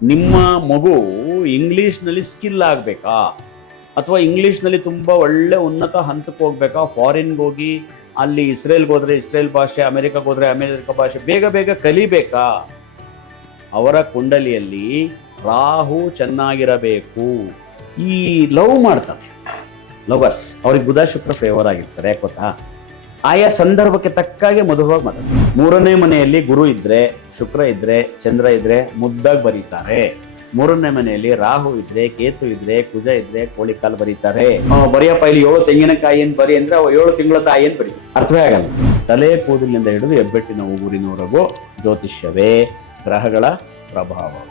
ನಿಮ್ಮ ಮಗು ಇಂಗ್ಲೀಷ್ನಲ್ಲಿ ಸ್ಕಿಲ್ ಆಗಬೇಕಾ ಅಥವಾ ಇಂಗ್ಲೀಷ್ನಲ್ಲಿ ತುಂಬ ಒಳ್ಳೆ ಉನ್ನತ ಹಂತಕ್ಕೆ ಹೋಗ್ಬೇಕಾ? ಫಾರಿನ್ಗೆ ಹೋಗಿ ಅಲ್ಲಿ ಇಸ್ರೇಲ್ಗೆ ಹೋದರೆ ಇಸ್ರೇಲ್ ಭಾಷೆ, ಅಮೆರಿಕಕ್ಕೆ ಹೋದರೆ ಅಮೆರಿಕ ಭಾಷೆ ಬೇಗ ಬೇಗ ಕಲಿಬೇಕಾ? ಅವರ ಕುಂಡಲಿಯಲ್ಲಿ ರಾಹು ಚೆನ್ನಾಗಿರಬೇಕು. ಈ ಲವ್ ಮಾಡ್ತಾರೆ ಲವರ್ಸ್, ಅವ್ರಿಗೆ ಬುಧ ಶುಕ್ರ ಫೇವರ್ ಆಗಿರ್ತಾರೆ. ಯಾಕೆ ಗೊತ್ತಾ? ಆಯಾ ಸಂದರ್ಭಕ್ಕೆ ತಕ್ಕಾಗೆ ಮಧುರವಾಗಿ ಮಾತಾಡ್ತಾರೆ. ಮೂರನೇ ಮನೆಯಲ್ಲಿ ಗುರು ಇದ್ರೆ, ಶುಕ್ರ ಇದ್ರೆ, ಚಂದ್ರ ಇದ್ರೆ ಮುದ್ದಾಗಿ ಬರೀತಾರೆ. ಮೂರನೇ ಮನೆಯಲ್ಲಿ ರಾಹು ಇದ್ರೆ, ಕೇತು ಇದ್ರೆ, ಕುಜ ಇದ್ರೆ ಕೋಳಿ ಕಾಲು ಬರೀತಾರೆ. ಬರೆಯಪ್ಪ ಇಲ್ಲಿ 7 ತೆಂಗಿನಕಾಯಿ ಏನ್ ಬರಿ ಅಂದ್ರೆ 7 ತಿಂಗಳ ತಾಯಿ ಏನ್ ಬರೀ ಅರ್ಥವೇ ಆಗಲ್ಲ. ತಲೆ ಕೂದಲಿನಿಂದ ಹಿಡಿದು ಹೆಬ್ಬೆಟ್ಟಿನ ಊರಿನವರೆಗೂ ಜ್ಯೋತಿಷ್ಯವೇ ಗ್ರಹಗಳ ಪ್ರಭಾವವೇ.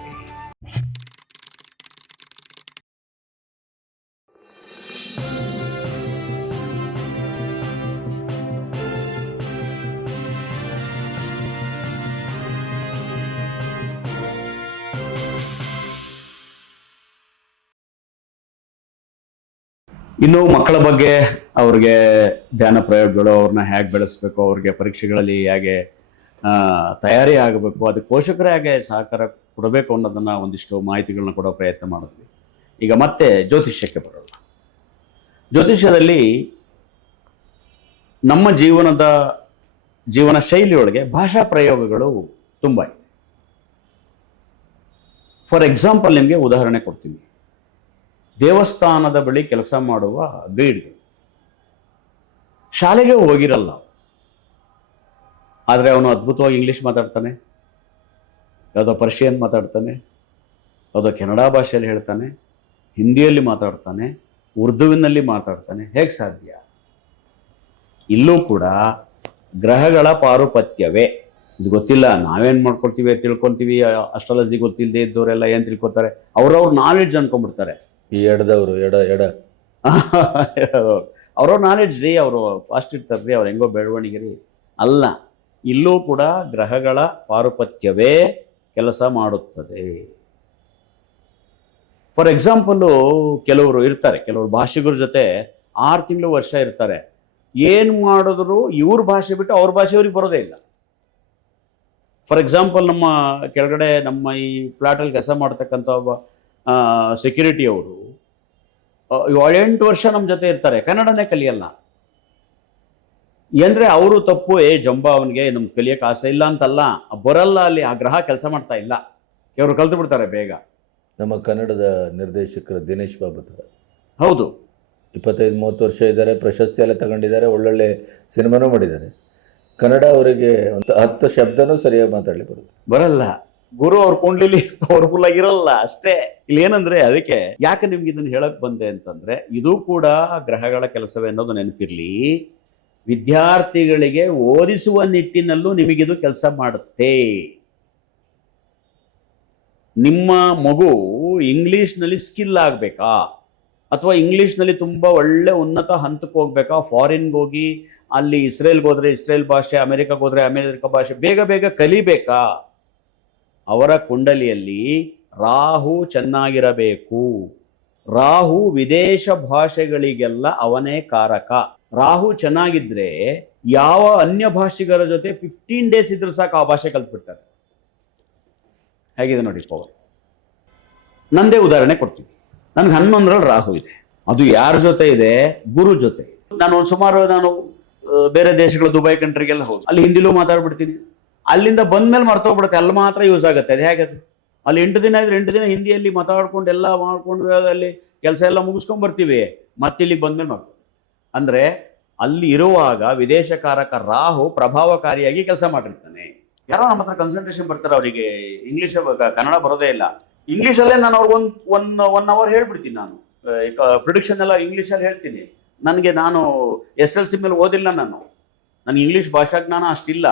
ಇನ್ನು ಮಕ್ಕಳ ಬಗ್ಗೆ, ಅವ್ರಿಗೆ ಧ್ಯಾನ ಪ್ರಯೋಗಗಳು, ಅವ್ರನ್ನ ಹೇಗೆ ಬೆಳೆಸ್ಬೇಕು, ಅವ್ರಿಗೆ ಪರೀಕ್ಷೆಗಳಲ್ಲಿ ಹೇಗೆ ತಯಾರಿ ಆಗಬೇಕು, ಅದಕ್ಕೆ ಪೋಷಕರೇ ಹೇಗೆ ಸಹಕಾರ ಕೊಡಬೇಕು ಅನ್ನೋದನ್ನು ಒಂದಿಷ್ಟು ಮಾಹಿತಿಗಳನ್ನ ಕೊಡೋ ಪ್ರಯತ್ನ ಮಾಡಿದ್ವಿ. ಈಗ ಮತ್ತೆ ಜ್ಯೋತಿಷ್ಯಕ್ಕೆ ಬರೋಣ. ಜ್ಯೋತಿಷ್ಯದಲ್ಲಿ ನಮ್ಮ ಜೀವನ ಶೈಲಿಯೊಳಗೆ ಭಾಷಾ ಪ್ರಯೋಗಗಳು ತುಂಬ ಇದೆ. ಫಾರ್ ಎಕ್ಸಾಂಪಲ್ ನಿಮಗೆ ಉದಾಹರಣೆ ಕೊಡ್ತೀನಿ. ದೇವಸ್ಥಾನದ ಬಳಿ ಕೆಲಸ ಮಾಡುವ ಗೈಡ್ಗಳು ಶಾಲೆಗೆ ಹೋಗಿರಲ್ಲ, ಆದರೆ ಅವನು ಅದ್ಭುತವಾಗಿ ಇಂಗ್ಲೀಷ್ ಮಾತಾಡ್ತಾನೆ, ಯಾವುದೋ ಪರ್ಷಿಯನ್ ಮಾತಾಡ್ತಾನೆ, ಯಾವುದೋ ಕೆನಡಾ ಭಾಷೆಯಲ್ಲಿ ಹೇಳ್ತಾನೆ, ಹಿಂದಿಯಲ್ಲಿ ಮಾತಾಡ್ತಾನೆ, ಉರ್ದುವಿನಲ್ಲಿ ಮಾತಾಡ್ತಾನೆ. ಹೇಗೆ ಸಾಧ್ಯ? ಇಲ್ಲೂ ಕೂಡ ಗ್ರಹಗಳ ಪಾರುಪತ್ಯವೇ. ಇದು ಗೊತ್ತಿಲ್ಲ, ನಾವೇನು ಮಾಡ್ಕೊಳ್ತೀವಿ, ತಿಳ್ಕೊಳ್ತೀವಿ. ಅಸ್ಟ್ರಾಲಜಿ ಗೊತ್ತಿಲ್ಲದೆ ಇದ್ದವರೆಲ್ಲ ಏನು ತಿಳ್ಕೊತಾರೆ? ಅವ್ರವ್ರ ನಾಲೆಡ್ಜ್ ಅನ್ಕೊಂಡ್ಬಿಡ್ತಾರೆ. ಈ ಎಡದವರು ಅವ್ರವ್ರ ನಾಲೆಡ್ಜ್ ರೀ, ಅವರು ಫಾಸ್ಟ್ ಇರ್ತಾರೆ ರೀ, ಅವ್ರು ಹೆಂಗೋ ಬೆಳವಣಿಗೆ ರೀ. ಅಲ್ಲ, ಇಲ್ಲೂ ಕೂಡ ಗ್ರಹಗಳ ಪಾರುಪತ್ಯವೇ ಕೆಲಸ ಮಾಡುತ್ತದೆ. ಫಾರ್ ಎಕ್ಸಾಂಪಲ್ಲು, ಕೆಲವರು ಇರ್ತಾರೆ, ಕೆಲವರು ಭಾಷಿಗರ ಜೊತೆ 6 ತಿಂಗಳು ವರ್ಷ ಇರ್ತಾರೆ. ಏನು ಮಾಡಿದ್ರು ಇವ್ರ ಭಾಷೆ ಬಿಟ್ಟು ಅವ್ರ ಭಾಷೆ ಅವ್ರಿಗೆ ಬರೋದೇ ಇಲ್ಲ. ಫಾರ್ ಎಕ್ಸಾಂಪಲ್, ನಮ್ಮ ಕೆಳಗಡೆ ನಮ್ಮ ಈ ಫ್ಲಾಟಲ್ಲಿ ಕೆಲಸ ಮಾಡ್ತಕ್ಕಂಥ ಒಬ್ಬ ಸೆಕ್ಯೂರಿಟಿ ಅವರು 8 ವರ್ಷ ನಮ್ಮ ಜೊತೆ ಇರ್ತಾರೆ, ಕನ್ನಡನೇ ಕಲಿಯಲ್ಲ. ಅಂದರೆ ಅವರು ತಪ್ಪು, ಜಂಬ ಅವನಿಗೆ ನಮ್ಗೆ ಕಲಿಯೋಕೆ ಆಸೆ ಇಲ್ಲ ಅಂತಲ್ಲ, ಬರಲ್ಲ, ಅಲ್ಲಿ ಆ ಗ್ರಹ ಕೆಲಸ ಮಾಡ್ತಾ ಇಲ್ಲ, ಕೆಲವರು ಕಲ್ತು ಬಿಡ್ತಾರೆ ಬೇಗ. ನಮ್ಮ ಕನ್ನಡದ ನಿರ್ದೇಶಕರು ದಿನೇಶ್ ಬಾಬು ಹೌದು, 25-30 ವರ್ಷ ಇದ್ದಾರೆ, ಪ್ರಶಸ್ತಿ ಎಲ್ಲ ತಗೊಂಡಿದ್ದಾರೆ, ಒಳ್ಳೊಳ್ಳೆ ಸಿನಿಮಾನೂ ಮಾಡಿದ್ದಾರೆ. ಕನ್ನಡ ಅವರಿಗೆ ಒಂದು 10 ಶಬ್ದನೂ ಸರಿಯಾಗಿ ಮಾತಾಡಲಿ ಬರಲ್ಲ. ಗುರು ಅವ್ರ ಕುಂಡ್ಲಿಲಿ ಪವರ್ಫುಲ್ ಆಗಿರಲ್ಲ ಅಷ್ಟೇ. ಇಲ್ಲಿ ಏನಂದ್ರೆ, ಅದಕ್ಕೆ ಯಾಕೆ ನಿಮ್ಗೆ ಇದನ್ನ ಹೇಳಕ್ ಬಂದೆ ಅಂತಂದ್ರೆ, ಇದು ಕೂಡ ಗ್ರಹಗಳ ಕೆಲಸವೇ ಅನ್ನೋದು ನೆನಪಿರ್ಲಿ. ವಿದ್ಯಾರ್ಥಿಗಳಿಗೆ ಓದಿಸುವ ನಿಟ್ಟಿನಲ್ಲೂ ನಿಮಗಿದು ಕೆಲಸ ಮಾಡುತ್ತೆ. ನಿಮ್ಮ ಮಗು ಇಂಗ್ಲೀಷ್ನಲ್ಲಿ ಸ್ಕಿಲ್ ಆಗಬೇಕಾ ಅಥವಾ ಇಂಗ್ಲೀಷ್ನಲ್ಲಿ ತುಂಬ ಒಳ್ಳೆ ಉನ್ನತ ಹಂತಕ್ಕೆ ಹೋಗ್ಬೇಕಾ? ಫಾರಿನ್ಗೆ ಹೋಗಿ ಅಲ್ಲಿ ಇಸ್ರೇಲ್ಗೆ ಹೋದರೆ ಇಸ್ರೇಲ್ ಭಾಷೆ, ಅಮೆರಿಕಕ್ಕೆ ಹೋದರೆ ಅಮೆರಿಕ ಭಾಷೆ ಬೇಗ ಬೇಗ ಕಲಿಬೇಕಾ? ಅವರ ಕುಂಡಲಿಯಲ್ಲಿ ರಾಹು ಚೆನ್ನಾಗಿರಬೇಕು. ರಾಹು ವಿದೇಶ ಭಾಷೆಗಳಿಗೆಲ್ಲ ಅವನೇ ಕಾರಕ. ರಾಹು ಚೆನ್ನಾಗಿದ್ರೆ ಯಾವ ಅನ್ಯ ಭಾಷಿಗರ ಜೊತೆ 15 ಡೇಸ್ ಇದ್ರೆ ಸಾಕು, ಆ ಭಾಷೆ ಕಲ್ತ್ಬಿಡ್ತಾರೆ. ಹೇಗಿದೆ ನೋಡಿ ಪವರ್. ನಂದೇ ಉದಾಹರಣೆ ಕೊಡ್ತೀನಿ. ನನಗೆ 11ರಲ್ಲಿ ರಾಹು ಇದೆ. ಅದು ಯಾರ ಜೊತೆ ಇದೆ? ಗುರು ಜೊತೆ. ನಾನು ಬೇರೆ ದೇಶಗಳು, ದುಬೈ ಕಂಟ್ರಿಗೆಲ್ಲ ಹೋಗಿ ಅಲ್ಲಿ ಹಿಂದಿಲೂ ಮಾತಾಡ್ಬಿಡ್ತೀನಿ. ಅಲ್ಲಿಂದ ಬಂದ್ಮೇಲೆ ಮರ್ತೋಗ್ಬಿಡುತ್ತೆ, ಅಲ್ಲಿ ಮಾತ್ರ ಯೂಸ್ ಆಗುತ್ತೆ. ಅದು ಹೇಗದು? ಅಲ್ಲಿ 8 ದಿನ ಇದ್ರೆ 8 ದಿನ ಹಿಂದಿಯಲ್ಲಿ ಮಾತಾಡ್ಕೊಂಡು ಎಲ್ಲ ಮಾಡ್ಕೊಂಡು ಅಲ್ಲಿ ಕೆಲಸ ಎಲ್ಲ ಮುಗಿಸ್ಕೊಂಡ್ ಬರ್ತೀವಿ, ಮತ್ತೆ ಇಲ್ಲಿಗೆ ಬಂದ್ಮೇಲೆ ಮಾಡ್ತೀವಿ. ಅಂದರೆ ಅಲ್ಲಿ ಇರುವಾಗ ವಿದೇಶಕಾರಕ ರಾಹು ಪ್ರಭಾವಕಾರಿಯಾಗಿ ಕೆಲಸ ಮಾಡಿರ್ತಾನೆ. ಯಾರೋ ನಮ್ಮ ಹತ್ರ ಕನ್ಸಲ್ಟೇಷನ್ ಬರ್ತಾರೆ, ಅವರಿಗೆ ಇಂಗ್ಲೀಷ್ ಕನ್ನಡ ಬರೋದೇ ಇಲ್ಲ. ಇಂಗ್ಲೀಷಲ್ಲೇ ನಾನು ಅವ್ರಿಗೆ ಒನ್ ಅವರ್ ಹೇಳ್ಬಿಡ್ತೀನಿ. ನಾನು ಪ್ರಿಡಿಕ್ಷನ್ ಎಲ್ಲ ಇಂಗ್ಲೀಷಲ್ಲಿ ಹೇಳ್ತೀನಿ. ನಾನು SLC ಮೇಲೆ ಓದಿಲ್ಲ, ನನಗೆ ಇಂಗ್ಲೀಷ್ ಭಾಷಾ ಜ್ಞಾನ ಅಷ್ಟಿಲ್ಲ.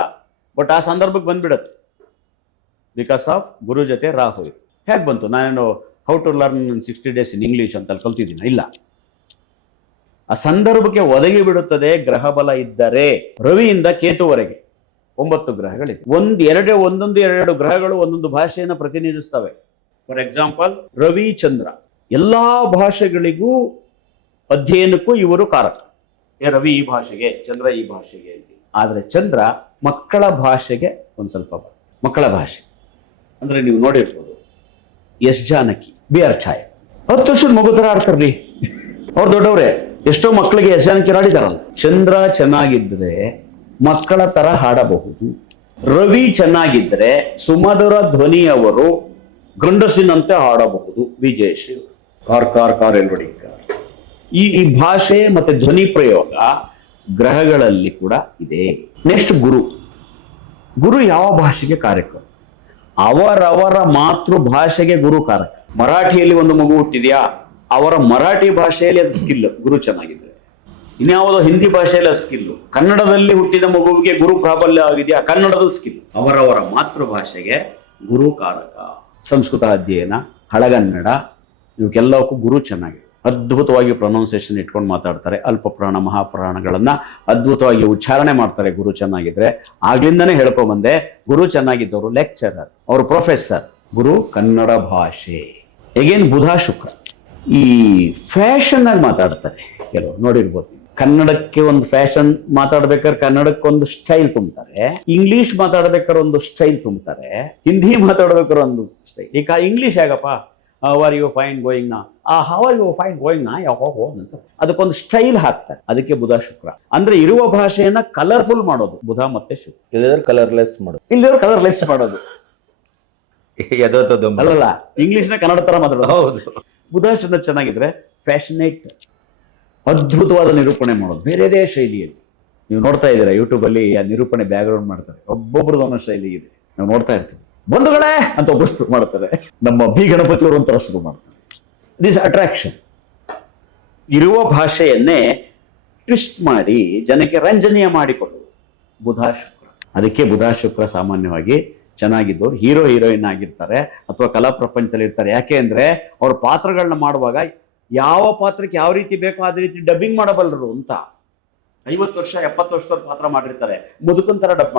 ಬಟ್ ಆ ಸಂದರ್ಭಕ್ಕೆ ಬಂದ್ಬಿಡತ್ತೆ, ಬಿಕಾಸ್ ಆಫ್ ಗುರು ಜೊತೆ ರಾಹು. ಹೇಗೆ ಬಂತು? ನಾನು how to learn 60 days in English ಅಂತ ಕಲ್ತಿದ್ದೀನಿ? ಇಲ್ಲ, ಆ ಸಂದರ್ಭಕ್ಕೆ ಒದಗಿ ಬಿಡುತ್ತದೆ ಗ್ರಹ ಬಲ ಇದ್ದರೆ. ರವಿಯಿಂದ ಕೇತುವರೆಗೆ 9 ಗ್ರಹಗಳಿವೆ. ಒಂದೊಂದು ಎರಡು ಗ್ರಹಗಳು ಒಂದೊಂದು ಭಾಷೆಯನ್ನು ಪ್ರತಿನಿಧಿಸ್ತವೆ. ಫಾರ್ ಎಕ್ಸಾಂಪಲ್, ರವಿ ಚಂದ್ರ ಎಲ್ಲಾ ಭಾಷೆಗಳಿಗೂ ಅಧ್ಯಯನಕ್ಕೂ ಇವರು ಕಾರಕ. ರವಿ ಈ ಭಾಷೆಗೆ, ಚಂದ್ರ ಈ ಭಾಷೆಗೆ. ಆದರೆ ಚಂದ್ರ ಮಕ್ಕಳ ಭಾಷೆಗೆ ಒಂದು ಸ್ವಲ್ಪ ಮಕ್ಕಳ ಭಾಷೆ ಅಂದರೆ ನೀವು ನೋಡಿರ್ಬೋದು, ಎಸ್ ಜಾನಕಿ, ಬಿ ಆರ್ ಛಾಯಾ. 10 ವರ್ಷದ ಮಗು ಥರ ಆಡ್ತಾರ್ರಿ ಅವ್ರು ದೊಡ್ಡವ್ರೆ. ಎಷ್ಟೋ ಮಕ್ಕಳಿಗೆ ಎಸ್ ಜಾನಕಿ ಆಡಿದಾರಲ್ಲ. ಚಂದ್ರ ಚೆನ್ನಾಗಿದ್ರೆ ಮಕ್ಕಳ ತರ ಹಾಡಬಹುದು. ರವಿ ಚೆನ್ನಾಗಿದ್ರೆ ಸುಮಧುರ ಧ್ವನಿಯವರು ಗಂಡಸಿನಂತೆ ಹಾಡಬಹುದು. ವಿಜಯಶ್ರೀ ಕಾರ್ ಕಾರ್ ಕಾರ್ ಎಲ್ರಡಿ ಕಾರ್. ಈ ಭಾಷೆ ಮತ್ತೆ ಧ್ವನಿ ಪ್ರಯೋಗ ಗ್ರಹಗಳಲ್ಲಿ ಕೂಡ ಇದೆ. ನೆಕ್ಸ್ಟ್ ಗುರು. ಗುರು ಯಾವ ಭಾಷೆಗೆ ಕಾರಕ? ಅವರವರ ಮಾತೃಭಾಷೆಗೆ ಗುರು ಕಾರಕ. ಮರಾಠಿಯಲ್ಲಿ ಒಂದು ಮಗು ಹುಟ್ಟಿದ್ಯಾ, ಅವರ ಮರಾಠಿ ಭಾಷೆಯಲ್ಲಿ ಅದು ಸ್ಕಿಲ್, ಗುರು ಚೆನ್ನಾಗಿದ್ರೆ. ಇನ್ಯಾವುದೋ ಹಿಂದಿ ಭಾಷೆಯಲ್ಲಿ ಸ್ಕಿಲ್. ಕನ್ನಡದಲ್ಲಿ ಹುಟ್ಟಿದ ಮಗುವಿಗೆ ಗುರು ಪ್ರಾಬಲ್ಯ ಆಗಿದೆಯಾ, ಕನ್ನಡದ ಸ್ಕಿಲ್. ಅವರವರ ಮಾತೃಭಾಷೆಗೆ ಗುರು ಕಾರಕ. ಸಂಸ್ಕೃತ ಅಧ್ಯಯನ, ಹಳಗನ್ನಡ, ಇವಕ್ಕೆಲ್ಲವಕ್ಕೂ ಗುರು ಚೆನ್ನಾಗಿದೆ. ಅದ್ಭುತವಾಗಿ ಪ್ರೊನೌನ್ಸಿಯೇಷನ್ ಇಟ್ಕೊಂಡು ಮಾತಾಡ್ತಾರೆ. ಅಲ್ಪ ಪ್ರಾಣ ಮಹಾಪ್ರಾಣಗಳನ್ನ ಅದ್ಭುತವಾಗಿ ಉಚ್ಚಾರಣೆ ಮಾಡ್ತಾರೆ ಗುರು ಚೆನ್ನಾಗಿದ್ರೆ. ಆಗ್ಲಿಂದನೇ ಹೇಳ್ಕೊಂಬಂದೆ, ಗುರು ಚೆನ್ನಾಗಿದ್ದವರು ಲೆಕ್ಚರರ್, ಅವರು ಪ್ರೊಫೆಸರ್. ಗುರು ಕನ್ನಡ ಭಾಷೆ. ಹೇಗೇನು ಬುಧ ಶುಕ್ರ ಈ ಫ್ಯಾಷನ್ ಆಗಿ ಮಾತಾಡ್ತಾರೆ ಕೆಲವರು, ನೋಡಿರ್ಬೋದು. ಕನ್ನಡಕ್ಕೆ ಒಂದು ಫ್ಯಾಷನ್ ಮಾತಾಡ್ಬೇಕಾದ್ರೆ ಕನ್ನಡಕ್ಕೆ ಒಂದು ಸ್ಟೈಲ್ ತುಂಬ್ತಾರೆ, ಇಂಗ್ಲಿಷ್ ಮಾತಾಡ್ಬೇಕಾದ್ರೆ ಒಂದು ಸ್ಟೈಲ್ ತುಂಬ್ತಾರೆ, ಹಿಂದಿ ಮಾತಾಡ್ಬೇಕಾದ್ರೆ ಒಂದು ಸ್ಟೈಲ್. ಈಗ ಇಂಗ್ಲಿಷ್ ಹೇಗಪ್ಪ, how are you fine going ನಾ, how are you fine going ನಾ, ಯಾವಾಗ ಅಂತ ಅದಕ್ಕೊಂದು ಸ್ಟೈಲ್ ಹಾಕ್ತಾರೆ. ಅದಕ್ಕೆ ಬುಧ ಶುಕ್ರ ಅಂದ್ರೆ ಇರುವ ಭಾಷೆಯನ್ನ ಕಲರ್ಫುಲ್ ಮಾಡೋದು ಬುಧ ಮತ್ತೆ ಶುಕ್ರ. ಇಲ್ಲಿದ್ರೆ ಕಲರ್ಲೆಸ್ ಮಾಡೋದು, ಇಲ್ಲಿದ್ರೆ ಕಲರ್ಲೆಸ್ ಮಾಡೋದು. ಯಥಾತಥಂ. ಅಲ್ಲಲ್ಲ, ಇಂಗ್ಲಿಷ್ನ ಕನ್ನಡ ತರ ಮಾತಾಡೋದು. ಹೌದು. ಬುಧ ಶುಕ್ರ ಚೆನ್ನಾಗಿದ್ರೆ ಫ್ಯಾಷನೇಟ್, ಅದ್ಭುತವಾದ ನಿರೂಪಣೆ ಮಾಡೋದು ಬೇರೆದೇ ಶೈಲಿಯಲ್ಲಿ. ನೀವು ನೋಡ್ತಾ ಇದ್ದೀರಾ ಯೂಟ್ಯೂಬಲ್ಲಿ ಆ ನಿರೂಪಣೆ ಬ್ಯಾಕ್ಗ್ರೌಂಡ್ ಮಾಡ್ತಾರೆ, ಒಬ್ಬೊಬ್ರದ್ದು ಒಂದೊಂದು ಶೈಲಿ ಇದೆ. ನಾವು ನೋಡ್ತಾ ಇರ್ತೀವಿ. ಬಂಧುಗಳೇ ಅಂತ ಒಬ್ಬರು ಶುರು ಮಾಡ್ತಾರೆ, ನಮ್ಮ ಬಿ ಗಣಪತಿ ಅವರು ಒಂಥರ ಶುರು ಮಾಡ್ತಾರೆ. This attraction. ಇರುವ ಭಾಷೆಯನ್ನೇ ಟ್ವಿಸ್ಟ್ ಮಾಡಿ ಜನಕ್ಕೆ ರಂಜನೀಯ ಮಾಡಿಕೊಳ್ಳುವುದು ಬುಧ ಶುಕ್ರ. ಅದಕ್ಕೆ ಬುಧ ಶುಕ್ರ ಸಾಮಾನ್ಯವಾಗಿ ಚೆನ್ನಾಗಿದ್ದವ್ರು ಹೀರೋ ಹೀರೋಯಿನ್ ಆಗಿರ್ತಾರೆ ಅಥವಾ ಕಲಾ ಪ್ರಪಂಚದಲ್ಲಿ ಇರ್ತಾರೆ. ಯಾಕೆ ಅಂದ್ರೆ ಅವ್ರ ಪಾತ್ರಗಳನ್ನ ಮಾಡುವಾಗ ಯಾವ ಪಾತ್ರಕ್ಕೆ ಯಾವ ರೀತಿ ಬೇಕೋ ಅದೇ ರೀತಿ ಡಬ್ಬಿಂಗ್ ಮಾಡಬಲ್ಲರು ಅಂತ. 50 ವರ್ಷ 70 ವರ್ಷದ ಪಾತ್ರ ಮಾಡಿರ್ತಾರೆ, ಮುದುಕನ್ ತರ ಡಬ್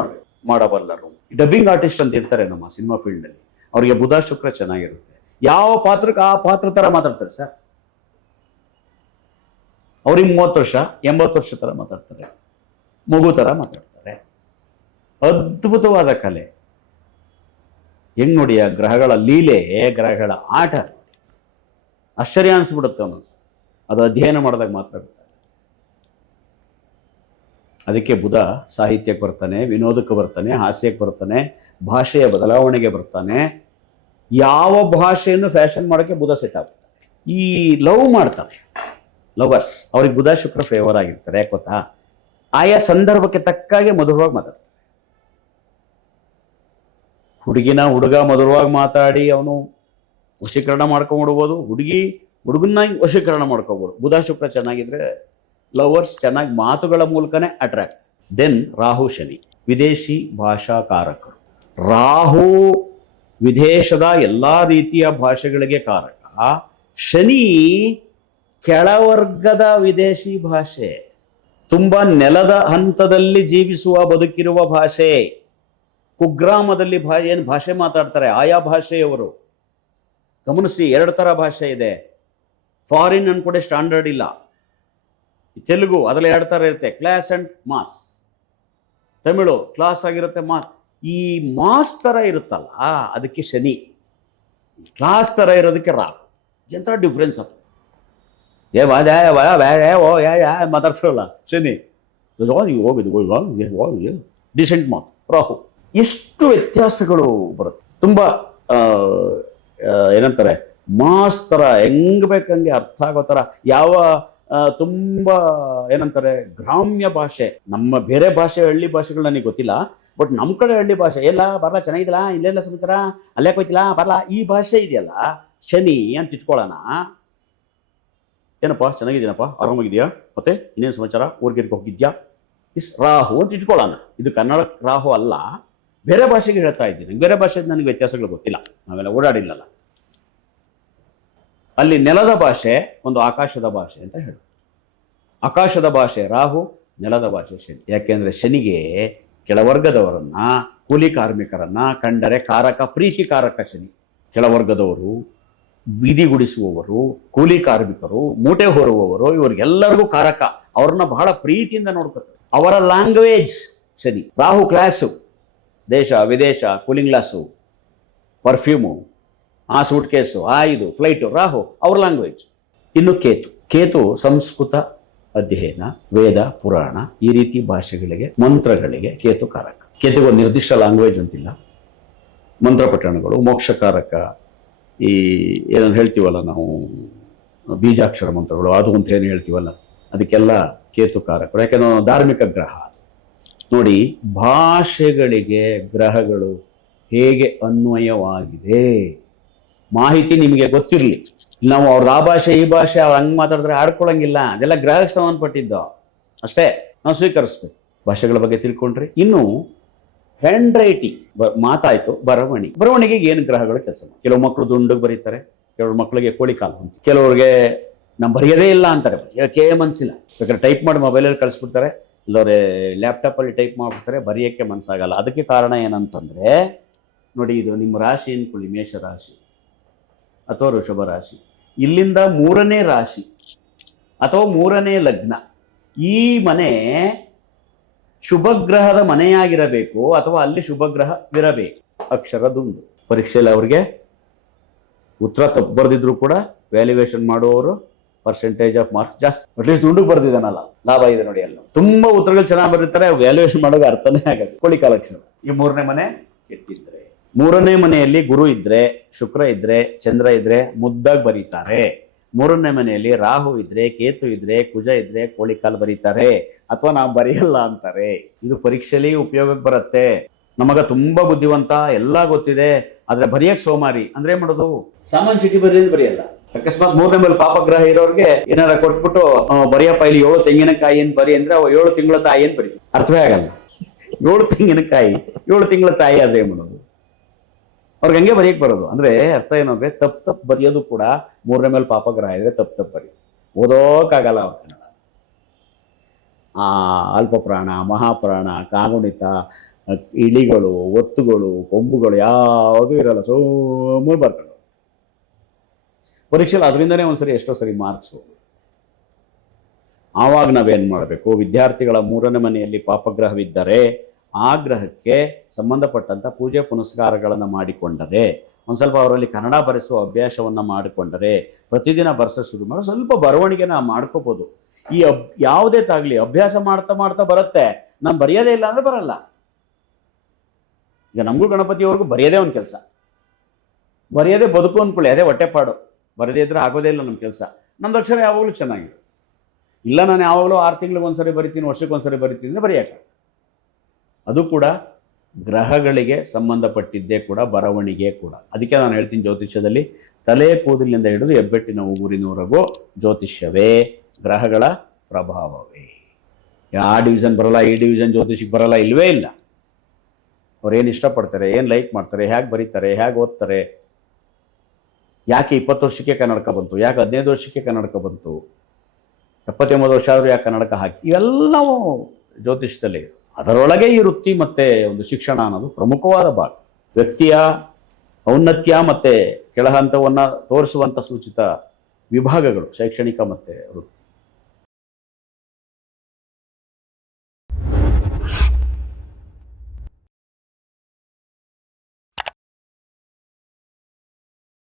ಮಾಡಬಲ್ಲರು. ಡಬ್ಬಿಂಗ್ ಆರ್ಟಿಸ್ಟ್ ಅಂತ ಇರ್ತಾರೆ ನಮ್ಮ ಸಿನಿಮಾ ಫೀಲ್ಡ್ ಅಲ್ಲಿ. ಅವ್ರಿಗೆ ಬುಧ ಶುಕ್ರ ಚೆನ್ನಾಗಿರುತ್ತೆ. ಯಾವ ಪಾತ್ರಕ್ಕೆ ಆ ಪಾತ್ರ ತರ ಮಾತಾಡ್ತಾರೆ ಸರ್. ಅವ್ರಿಗೆ 30 ವರ್ಷ 80 ವರ್ಷ ತರ ಮಾತಾಡ್ತಾರೆ, ಮಗು ತರ ಮಾತಾಡ್ತಾರೆ. ಅದ್ಭುತವಾದ ಕಲೆ. ಹೆಂಗ್ ನೋಡಿ ಆ ಗ್ರಹಗಳ ಲೀಲೆ, ಗ್ರಹಗಳ ಆಟ ಆಶ್ಚರ್ಯ ಅನಿಸ್ಬಿಡುತ್ತೆ ಒಂದೊಂದು. ಅದು ಅಧ್ಯಯನ ಮಾಡಿದಾಗ ಮಾತ್ರ ಗೊತ್ತಾಗುತ್ತೆ. ಅದಕ್ಕೆ ಬುಧ ಸಾಹಿತ್ಯಕ್ಕೆ ಬರ್ತಾನೆ, ವಿನೋದಕ್ಕೆ ಬರ್ತಾನೆ, ಹಾಸ್ಯಕ್ಕೆ ಬರ್ತಾನೆ, ಭಾಷೆಯ ಬದಲಾವಣೆಗೆ ಬರ್ತಾನೆ. ಯಾವ ಭಾಷೆಯನ್ನು ಫ್ಯಾಷನ್ ಮಾಡೋಕ್ಕೆ ಬುಧ ಸೆಟ್ ಆಗುತ್ತೆ. ಈ ಲವ್ ಮಾಡ್ತಾರೆ ಲವರ್ಸ್, ಅವ್ರಿಗೆ ಬುಧ ಶುಕ್ರ ಫೇವರ್ ಆಗಿರ್ತಾರೆ. ಯಾಕೆ ಗೊತ್ತಾ, ಆಯಾ ಸಂದರ್ಭಕ್ಕೆ ತಕ್ಕಾಗೆ ಮಧುರವಾಗಿ ಮಾತಾಡ್ತಾರೆ. ಹುಡುಗಿನ ಹುಡುಗ ಮಧುರವಾಗಿ ಮಾತಾಡಿ ಅವನು ವಶೀಕರಣ ಮಾಡ್ಕೊಂಡ್ಬಿಡ್ಬೋದು, ಹುಡುಗನ್ನ ವಶೀಕರಣ ಮಾಡ್ಕೋಬೋದು. ಬುಧ ಶುಕ್ರ ಚೆನ್ನಾಗಿದ್ರೆ ಲವರ್ಸ್ ಚೆನ್ನಾಗಿ ಮಾತುಗಳ ಮೂಲಕನೇ ಅಟ್ರಾಕ್ಟ್. ದೆನ್ ರಾಹು ಶನಿ ವಿದೇಶಿ ಭಾಷಾಕಾರಕರು. ರಾಹು ವಿದೇಶದ ಎಲ್ಲಾ ರೀತಿಯ ಭಾಷೆಗಳಿಗೆ ಕಾರಕ. ಶನಿ ಕೆಳವರ್ಗದ ವಿದೇಶಿ ಭಾಷೆ, ತುಂಬಾ ನೆಲದ ಹಂತದಲ್ಲಿ ಜೀವಿಸುವ ಬದುಕಿರುವ ಭಾಷೆ. ಕುಗ್ರಾಮದಲ್ಲಿ ಏನು ಭಾಷೆ ಮಾತಾಡ್ತಾರೆ ಆಯಾ ಭಾಷೆಯವರು. ಗಮನಿಸಿ, 2 ಥರ ಭಾಷೆ ಇದೆ. ಫಾರಿನ್ ಅನ್ಕೊಂಡೆ ಸ್ಟ್ಯಾಂಡರ್ಡ್ ಇಲ್ಲ. ತೆಲುಗು ಅದರಲ್ಲಿ 2 ಥರ ಇರುತ್ತೆ, class and mass. Tamil class ಆಗಿರುತ್ತೆ, ಮಾಸ್. ಈ ಮಾಸ್ ಥರ ಇರುತ್ತಲ್ಲ ಅದಕ್ಕೆ ಶನಿ, ಕ್ಲಾಸ್ ಥರ ಇರೋದಕ್ಕೆ ರಾಹು. ಎಂಥ ಡಿಫ್ರೆನ್ಸ್ ಅದು. ಮಾತಾಡ್ತಾರಲ್ಲ ಶನಿ, ಡಿಸೆಂಟ್ ಮಾತು ರಾಹು. ಎಷ್ಟು ವ್ಯತ್ಯಾಸಗಳು ಬರುತ್ತೆ. ತುಂಬ ಏನಂತಾರೆ, ಮಾಸ್ ಥರ ಹೆಂಗ್ ಬೇಕಂಗೆ ಅರ್ಥ ಆಗೋ ಥರ. ಯಾವ ತುಂಬ ಏನಂತಾರೆ ಗ್ರಾಮ್ಯ ಭಾಷೆ. ನಮ್ಮ ಬೇರೆ ಭಾಷೆ ಹಳ್ಳಿ ಭಾಷೆಗಳು ನನಗೆ ಗೊತ್ತಿಲ್ಲ, ಬಟ್ ನಮ್ಮ ಕಡೆ ಹಳ್ಳಿ ಭಾಷೆ ಎಲ್ಲ ಬರಲ್ಲ, ಚೆನ್ನಾಗಿದಿಲ್ಲ, ಇಲ್ಲೆಲ್ಲ ಸಮಾಚಾರ, ಅಲ್ಲೇ ಹೋಯ್ತಿಲ್ಲ ಬರಲ್ಲ, ಈ ಭಾಷೆ ಇದೆಯಲ್ಲ ಶನಿ ಅಂತ ಇಟ್ಕೊಳ್ಳೋಣ. ಏನಪ್ಪ ಚೆನ್ನಾಗಿದ್ದೀನಪ್ಪ, ಆರಾಮಾಗಿದೆಯಾ, ಮತ್ತೆ ಇನ್ನೇನು ಸಮಾಚಾರ, ಊರಿಗೆ ಹೋಗಿದ್ಯಾ, ಇಸ್ ರಾಹು ಅಂತ ಇಟ್ಕೊಳ್ಳೋಣ. ಇದು ಕನ್ನಡ ರಾಹು ಅಲ್ಲ, ಬೇರೆ ಭಾಷೆಗೆ ಹೇಳ್ತಾ ಇದ್ದೀನಿ. ಬೇರೆ ಭಾಷೆ ನನಗೆ ವ್ಯತ್ಯಾಸಗಳು ಗೊತ್ತಿಲ್ಲ, ನಾವೆಲ್ಲ ಓಡಾಡಿಲ್ಲಲ್ಲ. ಅಲ್ಲಿ ನೆಲದ ಭಾಷೆ ಒಂದು ಆಕಾಶದ ಭಾಷೆ ಅಂತ ಹೇಳಿ. ಆಕಾಶದ ಭಾಷೆ ರಾಹು, ನೆಲದ ಭಾಷೆ ಶನಿ. ಯಾಕೆಂದ್ರೆ ಶನಿಗೆ ಕೆಳವರ್ಗದವರನ್ನ, ಕೂಲಿ ಕಾರ್ಮಿಕರನ್ನ ಕಂಡರೆ ಕಾರಕ, ಪ್ರೀತಿಕಾರಕ ಶನಿ. ಕೆಳವರ್ಗದವರು, ಬೀದಿ ಗುಡಿಸುವವರು, ಕೂಲಿ ಕಾರ್ಮಿಕರು, ಮೂಟೆ ಹೊರುವವರು, ಇವರಿಗೆಲ್ಲರಿಗೂ ಕಾರಕ. ಅವ್ರನ್ನ ಬಹಳ ಪ್ರೀತಿಯಿಂದ ನೋಡ್ಕೊತಾರೆ. ಅವರ ಲ್ಯಾಂಗ್ವೇಜ್ ಶನಿ. ರಾಹು ಕ್ಲಾಸು, ದೇಶ ವಿದೇಶ, ಕೂಲಿಂಗ್ ಗ್ಲಾಸು, ಪರ್ಫ್ಯೂಮು, ಆ ಸೂಟ್ ಕೇಸು, ಆ ಇದು ಫ್ಲೈಟು, ರಾಹು ಅವ್ರ ಲ್ಯಾಂಗ್ವೇಜ್. ಇನ್ನು ಕೇತು ಸಂಸ್ಕೃತ ಅಧ್ಯಯನ, ವೇದ, ಪುರಾಣ ಈ ರೀತಿ ಭಾಷೆಗಳಿಗೆ, ಮಂತ್ರಗಳಿಗೆ ಕೇತುಕಾರಕ. ಕೇತುಗೆ ಒಂದು ನಿರ್ದಿಷ್ಟ ಲ್ಯಾಂಗ್ವೇಜ್ ಅಂತಿಲ್ಲ. ಮಂತ್ರ ಪಠಣಗಳು, ಮೋಕ್ಷಕಾರಕ, ಈ ಏನನ್ನು ಹೇಳ್ತೀವಲ್ಲ ನಾವು ಬೀಜಾಕ್ಷರ ಮಂತ್ರಗಳು, ಅದು ಅಂತ ಏನು ಹೇಳ್ತೀವಲ್ಲ ಅದಕ್ಕೆಲ್ಲ ಕೇತುಕಾರಕರು. ಯಾಕೆಂದ್ರೆ ಧಾರ್ಮಿಕ ಗ್ರಹ. ನೋಡಿ, ಭಾಷೆಗಳಿಗೆ ಗ್ರಹಗಳು ಹೇಗೆ ಅನ್ವಯವಾಗಿದೆ ಮಾಹಿತಿ ನಿಮಗೆ ಗೊತ್ತಿರಲಿ. ನಾವು ಅವ್ರದ್ದು ಆ ಭಾಷೆ ಈ ಭಾಷೆ ಅವ್ರು ಹಂಗೆ ಮಾತಾಡಿದ್ರೆ ಆಡ್ಕೊಳಂಗಿಲ್ಲ. ಅದೆಲ್ಲ ಗ್ರಹಕ್ಕೆ ಸಂಬಂಧಪಟ್ಟಿದ್ದು ಅಷ್ಟೇ, ನಾವು ಸ್ವೀಕರಿಸ್ಬೇಕು. ಭಾಷೆಗಳ ಬಗ್ಗೆ ತಿಳ್ಕೊಂಡ್ರಿ. ಇನ್ನು ಹ್ಯಾಂಡ್ ರೈಟಿಂಗ್ ಮಾತಾಯ್ತು. ಬರವಣಿಗೆಗೆ ಏನು ಗ್ರಹಗಳು ಕೆಲಸ ಮಾಡಿ. ಕೆಲವು ಮಕ್ಕಳು ದುಂಡಗೆ ಬರೀತಾರೆ, ಕೆಲವ್ರ ಮಕ್ಕಳಿಗೆ ಕೋಳಿ ಕಾಲು ಅಂತ, ಕೆಲವ್ರಿಗೆ ನಾವು ಬರೆಯೋದೇ ಇಲ್ಲ ಅಂತಾರೆ, ಬರೆಯೋಕೆ ಮನಸ್ಸಿಲ್ಲ. ಬೇಕಾದ್ರೆ ಟೈಪ್ ಮಾಡಿ ಮೊಬೈಲಲ್ಲಿ ಕಳಿಸ್ಬಿಡ್ತಾರೆ, ಇಲ್ಲವ್ರೆ ಲ್ಯಾಪ್ಟಾಪಲ್ಲಿ ಟೈಪ್ ಮಾಡಿಬಿಡ್ತಾರೆ, ಬರೆಯೋಕ್ಕೆ ಮನಸ್ಸಾಗಲ್ಲ. ಅದಕ್ಕೆ ಕಾರಣ ಏನಂತಂದರೆ, ನೋಡಿ, ಇದು ನಿಮ್ಮ ರಾಶಿ ಅನ್ಕೊಳ್ಳಿ, ಮೇಷರಾಶಿ ಅಥವಾ ವೃಷಭ ರಾಶಿ. ಇಲ್ಲಿಂದ 3ನೇ ರಾಶಿ ಅಥವಾ 3ನೇ ಲಗ್ನ, ಈ ಮನೆ ಶುಭಗ್ರಹದ ಮನೆಯಾಗಿರಬೇಕು ಅಥವಾ ಅಲ್ಲಿ ಶುಭಗ್ರಹವಿರಬೇಕು. ಅಕ್ಷರ ದುಂಡು. ಪರೀಕ್ಷೆಯಲ್ಲಿ ಅವ್ರಿಗೆ ಉತ್ತರ ತಪ್ಪು ಬರೆದಿದ್ರು ಕೂಡ ವ್ಯಾಲ್ಯೂಯೇಷನ್ ಮಾಡುವವರು ಪರ್ಸೆಂಟೇಜ್ ಆಫ್ ಮಾರ್ಕ್ಸ್ ಜಾಸ್ತಿ. ಅಟ್ಲೀಸ್ಟ್ ದುಂಡು ಬರ್ದಿದ್ದಾನಲ್ಲ, ಲಾಭ ಇದೆ ನೋಡಿ. ಎಲ್ಲ ತುಂಬಾ ಉತ್ತರಗಳು ಚೆನ್ನಾಗಿ ಬರೀತಾರೆ, ವ್ಯಾಲ್ಯೂಯೇಷನ್ ಮಾಡೋಕೆ ಅರ್ಥನೇ ಆಗಲ್ಲ. ಕೋಳಿ ಕಾಲಕ್ಷಣ. ಈ 3ನೇ ಮನೆ ಕೆಟ್ಟಿದ್ರೆ, 3ನೇ ಮನೆಯಲ್ಲಿ ಗುರು ಇದ್ರೆ, ಶುಕ್ರ ಇದ್ರೆ, ಚಂದ್ರ ಇದ್ರೆ ಮುದ್ದಾಗಿ ಬರೀತಾರೆ. 3ನೇ ಮನೆಯಲ್ಲಿ ರಾಹು ಇದ್ರೆ, ಕೇತು ಇದ್ರೆ, ಕುಜ ಇದ್ರೆ ಕೋಳಿ ಕಾಲು ಬರೀತಾರೆ ಅಥವಾ ನಾವು ಬರೆಯಲ್ಲ ಅಂತಾರೆ. ಇದು ಪರೀಕ್ಷೆಯಲ್ಲಿ ಉಪಯೋಗಕ್ಕೆ ಬರುತ್ತೆ. ನಮಗ ತುಂಬಾ ಬುದ್ಧಿವಂತ, ಎಲ್ಲ ಗೊತ್ತಿದೆ, ಆದ್ರೆ ಬರೆಯಕ್ ಸೋಮಾರಿ ಅಂದ್ರೆ ಏನ್ ಮಾಡೋದು? ಸಾಮಾನ್ಯ ಚೀಟಿ ಬರೆಯಲ್ಲ. ಅಕಸ್ಮಾತ್ 3ನೇ ಮೇಲೆ ಪಾಪಗ್ರಹ ಇರೋರಿಗೆ ಏನಾರ ಕೊಟ್ಬಿಟ್ಟು ಬರೆಯಪ್ಪ ಇಲ್ಲಿ 7 ತೆಂಗಿನಕಾಯಿ ಏನ್ ಬರಿ ಅಂದ್ರೆ 7 ತಿಂಗಳ ತಾಯಿ ಏನ್ ಬರೀ, ಅರ್ಥವೇ ಆಗಲ್ಲ. 7 ತೆಂಗಿನಕಾಯಿ 7 ತಿಂಗಳ ತಾಯಿ ಆದ್ರೆ ಏನ್ ಮಾಡೋದು? ಅವ್ರಿಗೆ ಹಂಗೆ ಬರೆಯಕ್ಕೆ ಬರೋದು. ಅಂದ್ರೆ ಅರ್ಥ ಏನು ಅಂದ್ರೆ, ತಪ್ಪು ಬರೆಯೋದು ಕೂಡ 3ನೇ ಮೇಲೆ ಪಾಪಗ್ರಹ ಇದ್ರೆ ತಪ್ಪು ಬರೀ, ಓದೋಕ್ಕಾಗಲ್ಲ ಅವ್ರ ಕನ್ನಡ. ಅಲ್ಪಪ್ರಾಣ, ಮಹಾಪ್ರಾಣ, ಕಾಗುಣಿತ, ಇಳಿಗಳು, ಒತ್ತುಗಳು, ಕೊಂಬುಗಳು ಯಾವುದೂ ಇರಲ್ಲ, ಸುಮ್ಮನೆ ಬರ್ಕೊಂಡು ಪರೀಕ್ಷೆಯಲ್ಲಿ ಅದರಿಂದನೇ ಒಂದ್ಸರಿ ಎಷ್ಟೋ ಸರಿ ಮಾರ್ಕ್ಸ್ ಹೋಗುದು. ಆವಾಗ ನಾವೇನು ಮಾಡಬೇಕು? ವಿದ್ಯಾರ್ಥಿಗಳ 3ನೇ ಮನೆಯಲ್ಲಿ ಪಾಪಗ್ರಹವಿದ್ದರೆ ಆ ಗ್ರಹಕ್ಕೆ ಸಂಬಂಧಪಟ್ಟಂಥ ಪೂಜೆ ಪುನಸ್ಕಾರಗಳನ್ನು ಮಾಡಿಕೊಂಡರೆ, ಒಂದು ಸ್ವಲ್ಪ ಅವರಲ್ಲಿ ಕನ್ನಡ ಬರೆಸುವ ಅಭ್ಯಾಸವನ್ನು ಮಾಡಿಕೊಂಡರೆ, ಪ್ರತಿದಿನ ಬರೆಸೋ ಶುರು ಮಾಡಿ ಸ್ವಲ್ಪ ಬರವಣಿಗೆನ ಮಾಡ್ಕೋಬೋದು. ಈ ಯಾವುದೇ ತಾಗಲಿ ಅಭ್ಯಾಸ ಮಾಡ್ತಾ ಬರುತ್ತೆ. ನಾನು ಬರೆಯೋದೇ ಇಲ್ಲ ಅಂದರೆ ಬರಲ್ಲ. ಈಗ ನಮಗೂ ಗಣಪತಿಯವ್ರಿಗೂ ಬರೆಯೋದೇ ಒಂದು ಕೆಲಸ, ಬರೆಯೋದೇ ಬದುಕು ಅಂದ್ಕೊಳ್ಳಿ, ಅದೇ ಹೊಟ್ಟೆಪಾಡು. ಬರೆದೇ ಇದ್ರೆ ಆಗೋದೇ ಇಲ್ಲ ನಮ್ಮ ಕೆಲಸ. ನಮ್ದು ಅಕ್ಷರ ಯಾವಾಗಲೂ ಚೆನ್ನಾಗಿದೆ. ಇಲ್ಲ, ನಾನು ಯಾವಾಗಲೂ 6 ತಿಂಗಳಿಗೆ ಒಂದ್ಸರಿ ಬರಿತೀನಿ, ವರ್ಷಕ್ಕೊಂದ್ಸರಿ ಬರಿತೀನಿ ಅಂದರೆ ಬರೆಯೋಕ್ಕೆ. ಅದು ಕೂಡ ಗ್ರಹಗಳಿಗೆ ಸಂಬಂಧಪಟ್ಟಿದ್ದೇ ಕೂಡ, ಬರವಣಿಗೆ ಕೂಡ. ಅದಕ್ಕೆ ನಾನು ಹೇಳ್ತೀನಿ, ಜ್ಯೋತಿಷ್ಯದಲ್ಲಿ ತಲೆ ಕೂದಲಿನಿಂದ ಹಿಡಿದು ಹೆಬ್ಬೆಟ್ಟಿನ ಉಗುರಿನವರೆಗೂ ಜ್ಯೋತಿಷ್ಯವೇ ಗ್ರಹಗಳ ಪ್ರಭಾವವೇ. ಆ ಡಿವಿಷನ್ ಬರಲ್ಲ, ಈ ಡಿವಿಷನ್ ಜ್ಯೋತಿಷಕ್ಕೆ ಬರಲ್ಲ, ಇಲ್ಲವೇ ಇಲ್ಲ. ಅವ್ರೇನು ಇಷ್ಟಪಡ್ತಾರೆ, ಏನು ಲೈಕ್ ಮಾಡ್ತಾರೆ, ಹೇಗೆ ಬರೀತಾರೆ, ಹೇಗೆ ಓದ್ತಾರೆ, ಯಾಕೆ 20 ವರ್ಷಕ್ಕೆ ಕನ್ನಡಕ ಬಂತು, ಯಾಕೆ 15 ವರ್ಷಕ್ಕೆ ಕನ್ನಡಕ ಬಂತು, 79 ವರ್ಷ ಆದರೂ ಯಾಕೆ ಕನ್ನಡಕ ಹಾಕಿ, ಇವೆಲ್ಲವೂ ಜ್ಯೋತಿಷದಲ್ಲಿ. ಅದರೊಳಗೆ ಈ ವೃತ್ತಿ ಮತ್ತು ಒಂದು ಶಿಕ್ಷಣ ಅನ್ನೋದು ಪ್ರಮುಖವಾದ ಭಾಗ. ವ್ಯಕ್ತಿಯ ಔನ್ನತ್ಯ ಮತ್ತು ಕೆಳಹಂತವನ್ನು ತೋರಿಸುವಂಥ ಸೂಚಿತ ವಿಭಾಗಗಳು ಶೈಕ್ಷಣಿಕ ಮತ್ತು ವೃತ್ತಿ.